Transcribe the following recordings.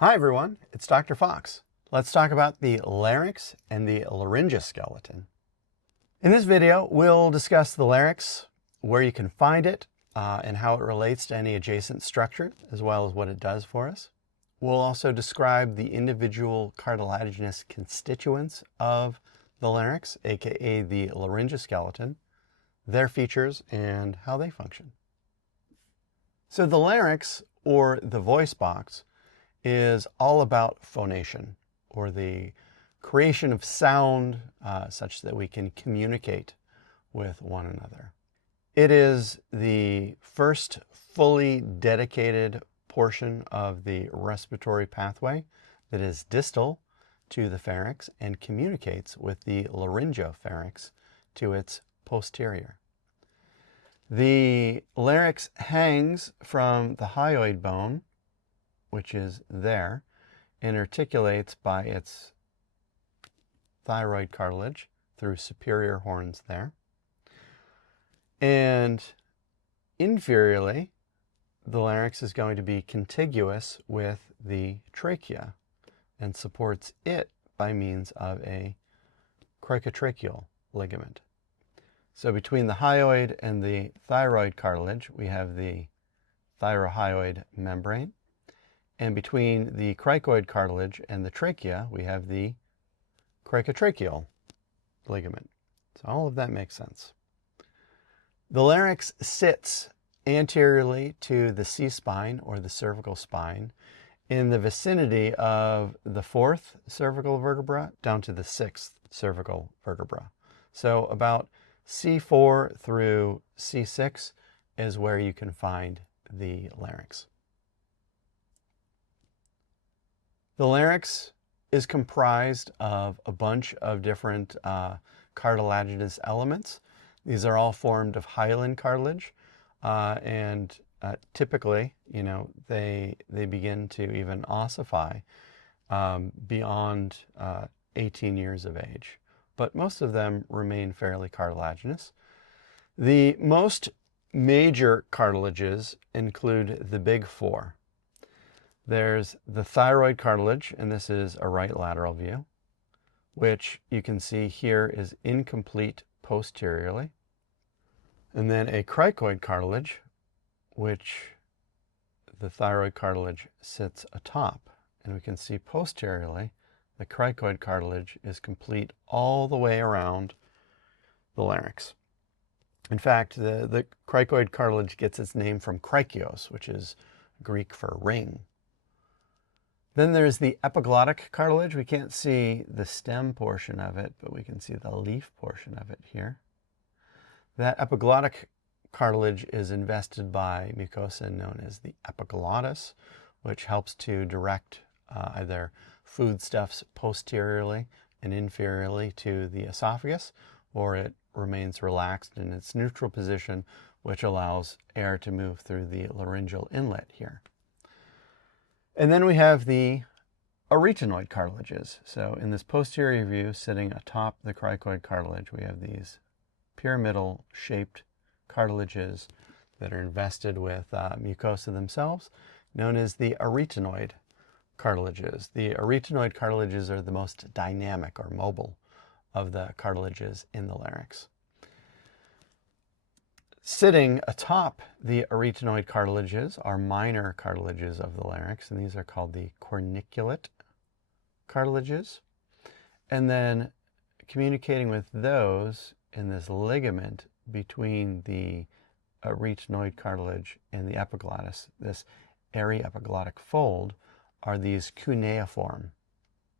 Hi everyone, it's Dr. Fox. Let's talk about the larynx and the laryngoskeleton. In this video, we'll discuss the larynx, where you can find it, and how it relates to any adjacent structure, as well as what it does for us. We'll also describe the individual cartilaginous constituents of the larynx, aka the laryngoskeleton, their features, and how they function. So the larynx, or the voice box, is all about phonation, or the creation of sound such that we can communicate with one another. It is the first fully dedicated portion of the respiratory pathway that is distal to the pharynx and communicates with the laryngopharynx to its posterior. The larynx hangs from the hyoid bone, which is there, and articulates by its thyroid cartilage through superior horns there. And inferiorly, the larynx is going to be contiguous with the trachea and supports it by means of a cricotracheal ligament. So between the hyoid and the thyroid cartilage, we have the thyrohyoid membrane. And between the cricoid cartilage and the trachea, we have the cricotracheal ligament. So all of that makes sense. The larynx sits anteriorly to the C-spine, or the cervical spine, in the vicinity of the 4th cervical vertebra down to the 6th cervical vertebra. So about C4 through C6 is where you can find the larynx. The larynx is comprised of a bunch of different cartilaginous elements. These are all formed of hyaline cartilage, and typically, they begin to even ossify beyond 18 years of age. But most of them remain fairly cartilaginous. The most major cartilages include the big four. There's the thyroid cartilage, and this is a right lateral view, which you can see here is incomplete posteriorly. And then a cricoid cartilage, which the thyroid cartilage sits atop. And we can see posteriorly, the cricoid cartilage is complete all the way around the larynx. In fact, the cricoid cartilage gets its name from krikios, which is Greek for ring. Then there's the epiglottic cartilage. We can't see the stem portion of it, but we can see the leaf portion of it here. That epiglottic cartilage is invested by mucosa known as the epiglottis, which helps to direct either foodstuffs posteriorly and inferiorly to the esophagus, or it remains relaxed in its neutral position, which allows air to move through the laryngeal inlet here. And then we have the arytenoid cartilages. So in this posterior view, sitting atop the cricoid cartilage, we have these pyramidal shaped cartilages that are invested with mucosa themselves, known as the arytenoid cartilages. The arytenoid cartilages are the most dynamic or mobile of the cartilages in the larynx. Sitting atop the arytenoid cartilages are minor cartilages of the larynx, and these are called the corniculate cartilages. And then communicating with those in this ligament between the arytenoid cartilage and the epiglottis, this aryepiglottic fold, are these cuneiform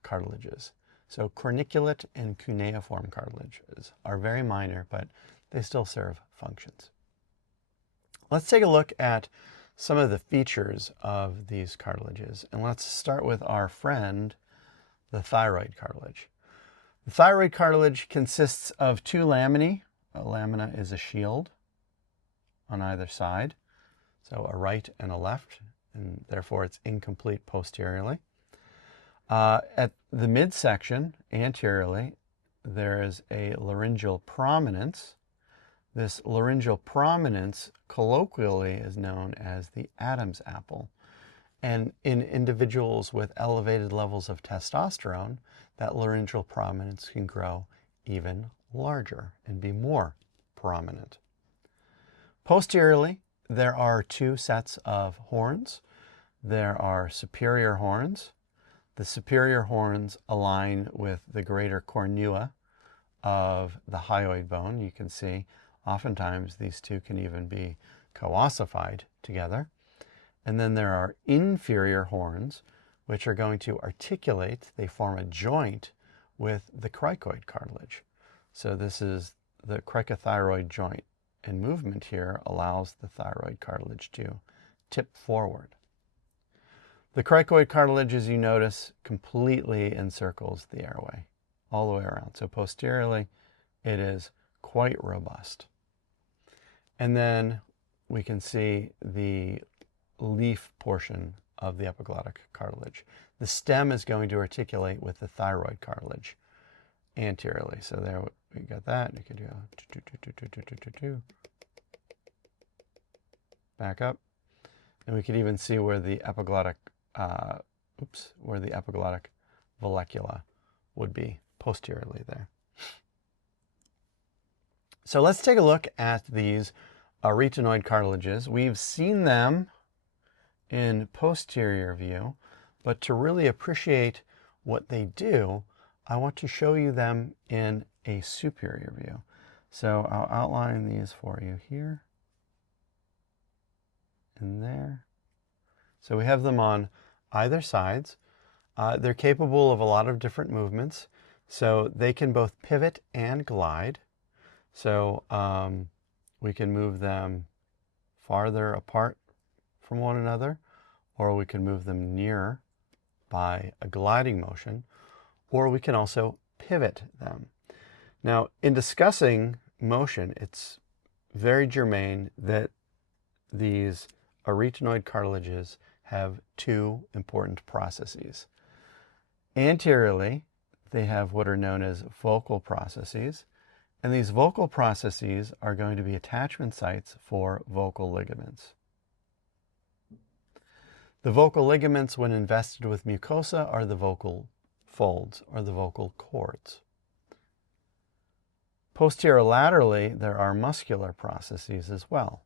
cartilages. So corniculate and cuneiform cartilages are very minor, but they still serve functions. Let's take a look at some of the features of these cartilages. And let's start with our friend, the thyroid cartilage. The thyroid cartilage consists of two laminae. A lamina is a shield on either side, so a right and a left, and therefore it's incomplete posteriorly. At the midsection, anteriorly, there is a laryngeal prominence. This laryngeal prominence colloquially is known as the Adam's apple, And in individuals with elevated levels of testosterone, that laryngeal prominence can grow even larger and be more prominent. Posteriorly, there are two sets of horns. There are superior horns. The superior horns align with the greater cornua of the hyoid bone. You can see oftentimes these two can even be co-ossified together. And then there are inferior horns, which are going to articulate. They form a joint with the cricoid cartilage. So this is the cricothyroid joint, and movement here allows the thyroid cartilage to tip forward. The cricoid cartilage, as you notice, completely encircles the airway all the way around. So posteriorly, it is quite robust. And then we can see the leaf portion of the epiglottic cartilage. The stem is going to articulate with the thyroid cartilage anteriorly. So there we got that. You could go back up, and we could even see where the epiglottic, where the epiglottic vallecula would be posteriorly there. So let's take a look at these arytenoid cartilages. We've seen them in posterior view, but to really appreciate what they do, I want to show you them in a superior view. So I'll outline these for you here and there. So we have them on either sides. They're capable of a lot of different movements. So they can both pivot and glide. So we can move them farther apart from one another, or we can move them nearer by a gliding motion, or we can also pivot them. Now, in discussing motion, it's very germane that these arytenoid cartilages have two important processes. Anteriorly, they have what are known as vocal processes, and these vocal processes are going to be attachment sites for vocal ligaments. The vocal ligaments, when invested with mucosa, are the vocal folds or the vocal cords. Posterolaterally, there are muscular processes as well.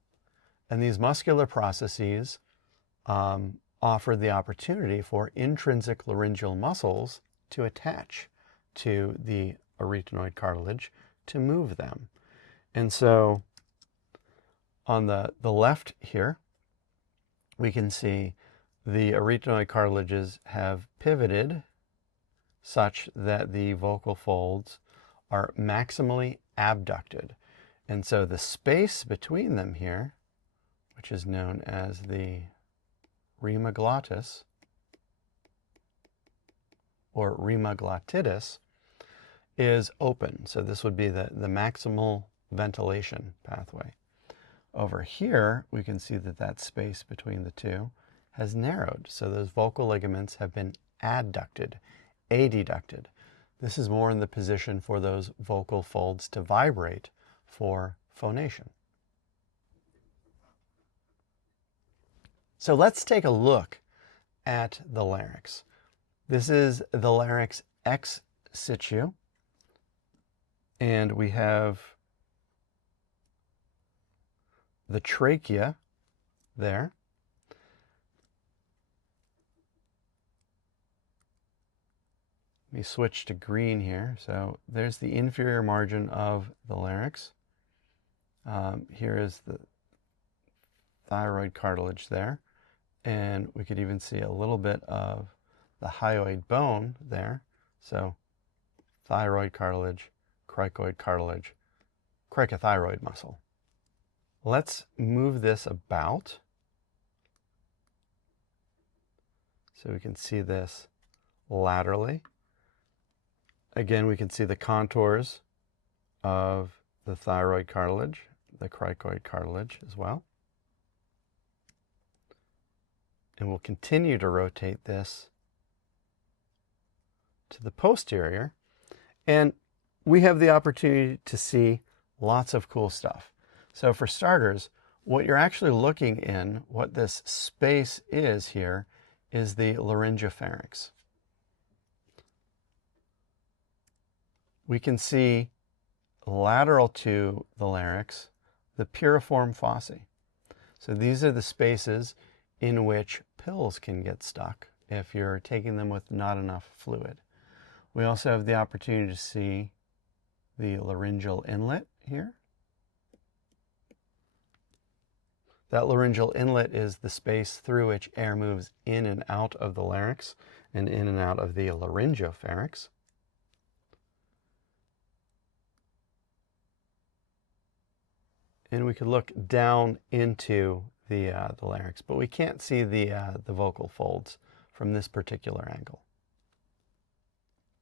And these muscular processes offer the opportunity for intrinsic laryngeal muscles to attach to the arytenoid cartilage to move them. And so on the left here, we can see the arytenoid cartilages have pivoted such that the vocal folds are maximally abducted. And so the space between them here, which is known as the rima glottis or rima glottidis, is open. So this would be the maximal ventilation pathway. Over here, we can see that that space between the two has narrowed. So those vocal ligaments have been adducted, adducted. This is more in the position for those vocal folds to vibrate for phonation. So let's take a look at the larynx. This is the larynx ex situ, and we have the trachea there. Let me switch to green here. So there's the inferior margin of the larynx. Here is the thyroid cartilage there. And we could even see a little bit of the hyoid bone there. So thyroid cartilage, cricoid cartilage, cricothyroid muscle. Let's move this about so we can see this laterally. Again, we can see the contours of the thyroid cartilage, the cricoid cartilage as well. And we'll continue to rotate this to the posterior. And we have the opportunity to see lots of cool stuff. So for starters, what you're actually looking in, what this space is here, is the laryngopharynx. We can see lateral to the larynx the piriform fossae. So these are the spaces in which pills can get stuck if you're taking them with not enough fluid. We also have the opportunity to see the laryngeal inlet here. That laryngeal inlet is the space through which air moves in and out of the larynx and in and out of the laryngopharynx. And we could look down into the larynx, but we can't see the vocal folds from this particular angle.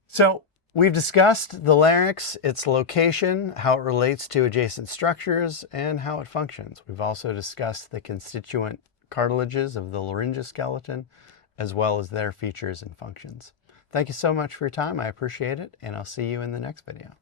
So we've discussed the larynx, its location, how it relates to adjacent structures, and how it functions. We've also discussed the constituent cartilages of the laryngoskeleton, as well as their features and functions. Thank you so much for your time. I appreciate it, and I'll see you in the next video.